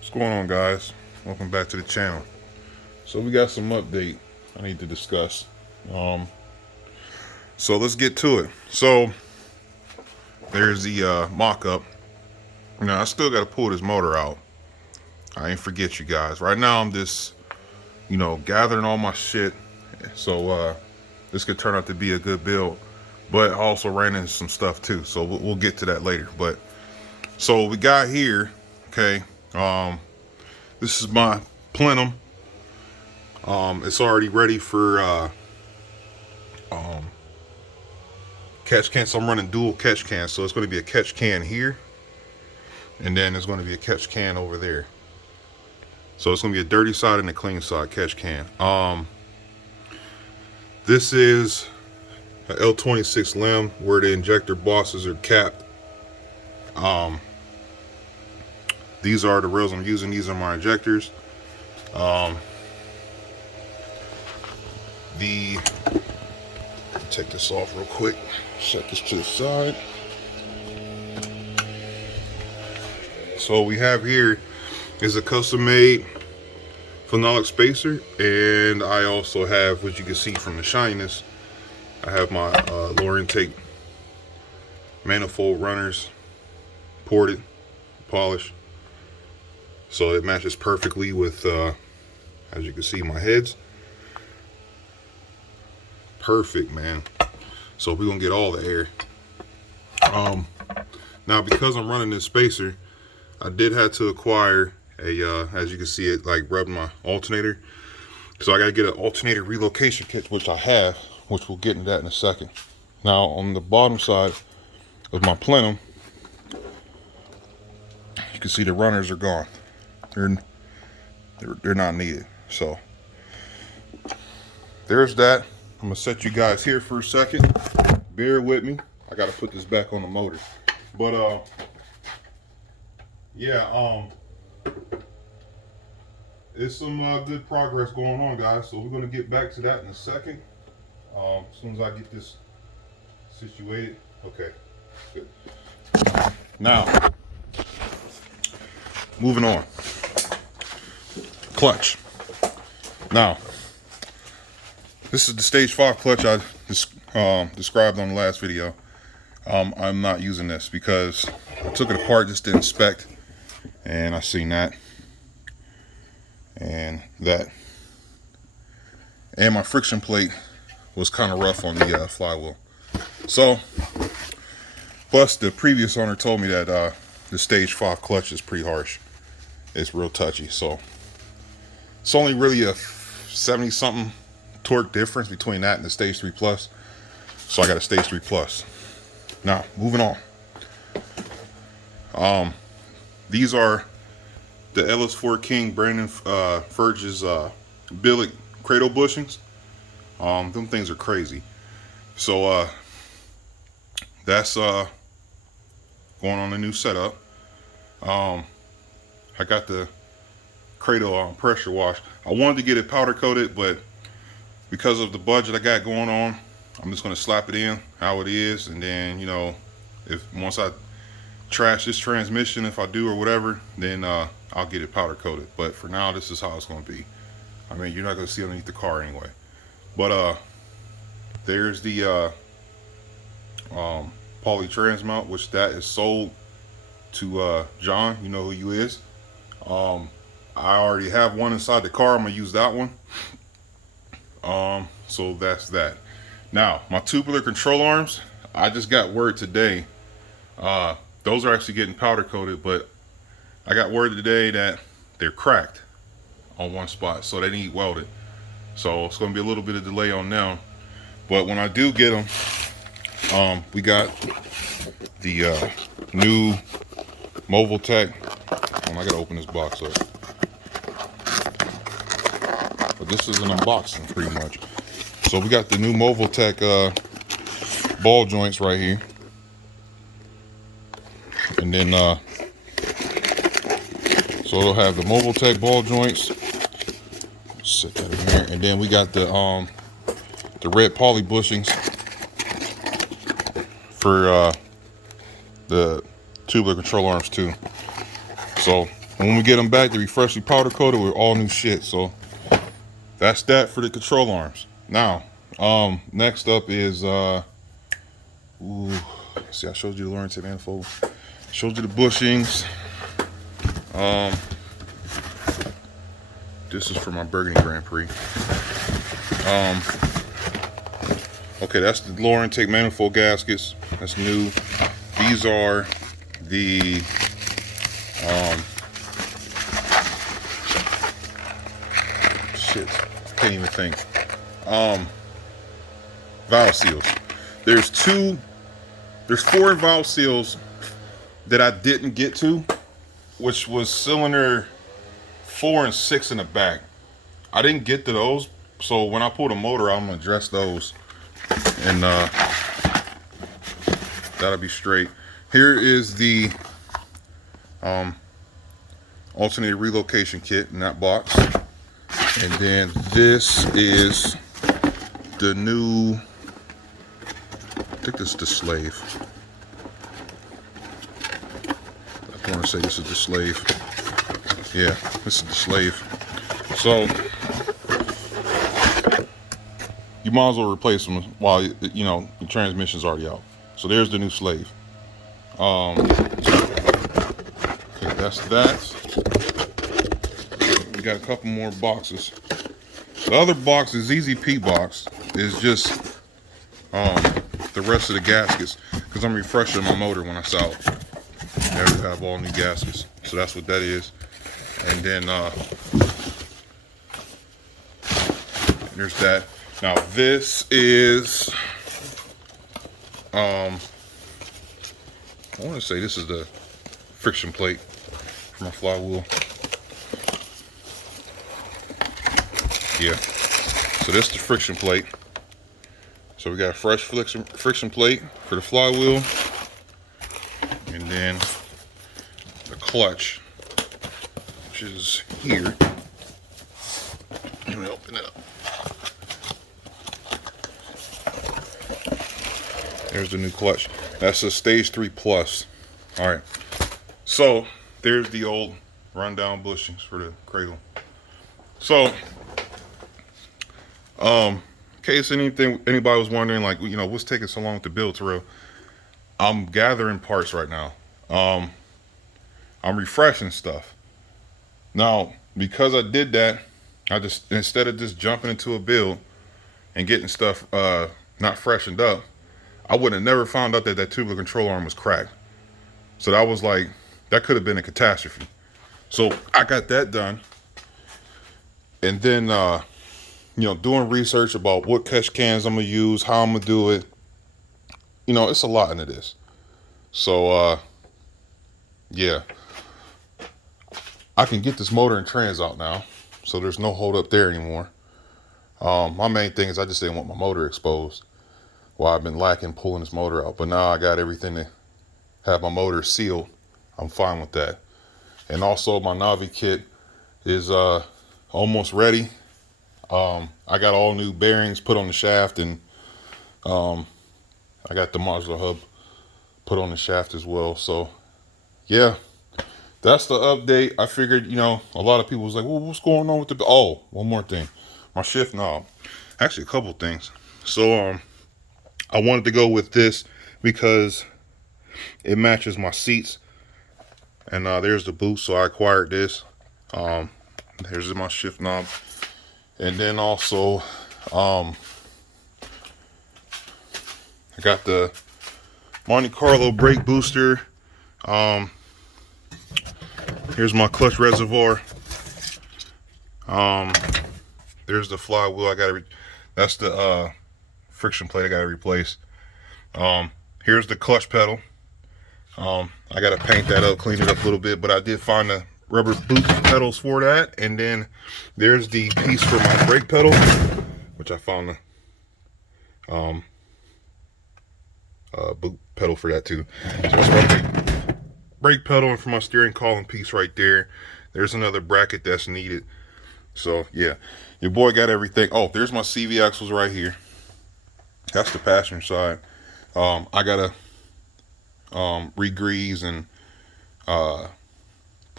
What's going on, guys? Welcome back to the channel. So we got some update I need to discuss. So let's get to it. So there's the mock-up. Now I still got to pull this motor out. I ain't forget you guys. Right now I'm just, gathering all my shit. So this could turn out to be a good build. But I also ran into some stuff too. So we'll get to that later. But so we got here, okay. This is my plenum. It's already ready for catch can. So I'm running dual catch cans. So it's going to be a catch can here, and then there's going to be a catch can over there. So it's going to be a dirty side and a clean side catch can. This is a L26 limb where the injector bosses are capped. These are the rails I'm using. These are my injectors. Take this off real quick. Set this to the side. So what we have here is a custom-made Phenolic Spacer, and I also have, what you can see from the shininess, I have my lower intake Manifold runners ported, polished. So it matches perfectly with, as you can see, my heads. Perfect, man. So we're gonna get all the air. Now because I'm running this spacer, I did have to acquire a, as you can see, it like rubbed my alternator. So I gotta get an alternator relocation kit, which I have, which we'll get into that in a second. Now on the bottom side of my plenum, you can see the runners are gone. They're not needed. So there's that. I'm gonna set you guys here for a second. Bear with me. I gotta put this back on the motor. But yeah, it's some good progress going on, guys. So we're gonna get back to that in a second. As soon as I get this situated. Okay, good. Now, moving on. Clutch. Now, this is the stage 5 clutch I described on the last video. I'm not using this because I took it apart just to inspect, and I seen that and that, and my friction plate was kind of rough on the flywheel. So, plus the previous owner told me that the stage 5 clutch is pretty harsh. It's real touchy. So it's only really a 70 something torque difference between that and the stage 3 plus. So I got a stage 3 plus. Now moving on. These are the LS4 King Brandon Ferg's billet cradle bushings. Them things are crazy. So that's going on a new setup. I got the cradle pressure wash. I wanted to get it powder coated, but because of the budget I got going on, I'm just going to slap it in how it is, and then, if once I trash this transmission, if I do or whatever, then I'll get it powder coated. But for now, this is how it's going to be. I mean, you're not going to see underneath the car anyway. But there's the poly trans mount, which that is sold to John. You know who you is. I already have one inside the car. I'm gonna use that one. So that's that. Now my tubular control arms, I just got word today. Those are actually getting powder coated, but I got word today that they're cracked on one spot, so they need welded. So it's gonna be a little bit of delay on them. But when I do get them, we got the new Moviltech. I gotta open this box up. But this is an unboxing pretty much. So we got the new Moviltech ball joints right here. And then so it'll have the Moviltech ball joints. Set that in here. And then we got the red poly bushings for the tubular control arms too. So And when we get them back, they'll be freshly powder coated with all new shit. So that's that for the control arms. Now, next up is see, I showed you the Lawrence manifold. Showed you the bushings. This is for my Burgundy Grand Prix. Okay, that's the Lawrence manifold gaskets. That's new. These are the shit, can't even think. Valve seals. There's 4 valve seals that I didn't get to, which was cylinder 4 and 6 in the back. I didn't get to those, so when I pull the motor out, I'm gonna address those, and that'll be straight. Here is the alternator relocation kit in that box, and then this is the new, I think this is the slave. I want to say this is the slave. Yeah, this is the slave. So you might as well replace them while you know the transmission's already out. So there's the new slave. Okay, that's that. We got a couple more boxes. The other box, the ZZP box, is just the rest of the gaskets, because I'm refreshing my motor when I sell it. There we have all new gaskets. So that's what that is. And then there's that. Now this is I want to say this is the friction plate for my flywheel. Yeah. So this is the friction plate. So we got a fresh friction plate for the flywheel, and then the clutch, which is here. Let me open it up. There's the new clutch. That's a stage 3 plus. All right. So there's the old rundown bushings for the cradle. So, in case anybody was wondering, like, you know, what's taking so long to build, Terrell? I'm gathering parts right now. I'm refreshing stuff. Now, because I did that, I just, instead of just jumping into a build and getting stuff not freshened up, I would have never found out that that tubular control arm was cracked. So that was like, that could have been a catastrophe. So I got that done. And then, you know, doing research about what catch cans I'm gonna use, how I'm gonna do it. You know, it's a lot into this. So, yeah. I can get this motor and trans out now. So there's no hold up there anymore. My main thing is I just didn't want my motor exposed. Well, I've been lacking pulling this motor out. But now I got everything to have my motor sealed. I'm fine with that. And also my Navi kit is almost ready. I got all new bearings put on the shaft, and I got the modular hub put on the shaft as well. So yeah, that's the update. I figured, you know, a lot of people was like, well, what's going on with the, oh, one more thing, my shift knob. Actually a couple things. So I wanted to go with this because it matches my seats, and there's the boot, so I acquired this. Here's my shift knob. And then also I got the Monte Carlo brake booster. Here's my clutch reservoir. There's the flywheel. I gotta that's the friction plate I gotta replace. Here's the clutch pedal. I gotta paint that up, clean it up a little bit, but I did find the rubber boot pedals for that. And then there's the piece for my brake pedal, which I found the boot pedal for that too. So that's my brake pedal, and for my steering column piece right there, there's another bracket that's needed. So yeah, your boy got everything. Oh, there's my CV axles right here. That's the passenger side. I gotta re-grease and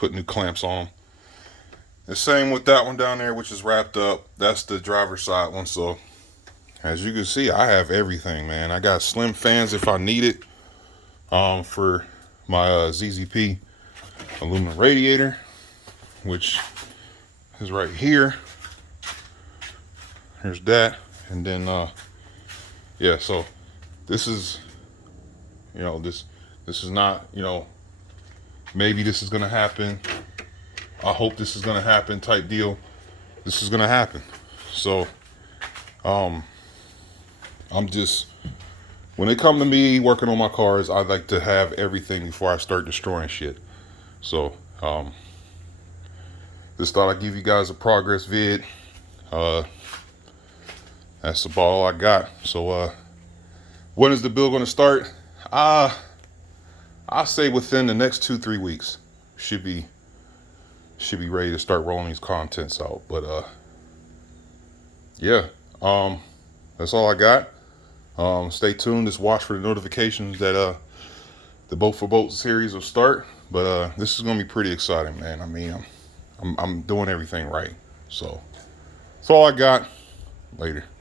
put new clamps on them. The same with that one down there, which is wrapped up. That's the driver's side one. So as you can see, I have everything, man. I got slim fans if I need it, for my ZZP aluminum radiator, which is right here. Here's that. And then yeah, so this is, you know, this is not, you know, maybe this is gonna happen, I hope this is gonna happen type deal. This is gonna happen. So I'm just, when it come to me working on my cars, I like to have everything before I start destroying shit. So just thought I'd give you guys a progress vid. That's about all I got. So when is the build gonna start? I say within the next 2-3 weeks should be ready to start rolling these contents out. But yeah, that's all I got. Stay tuned. Just watch for the notifications that the Boat for Boat series will start. But this is gonna be pretty exciting, man. I mean, I'm doing everything right. So that's all I got. Later.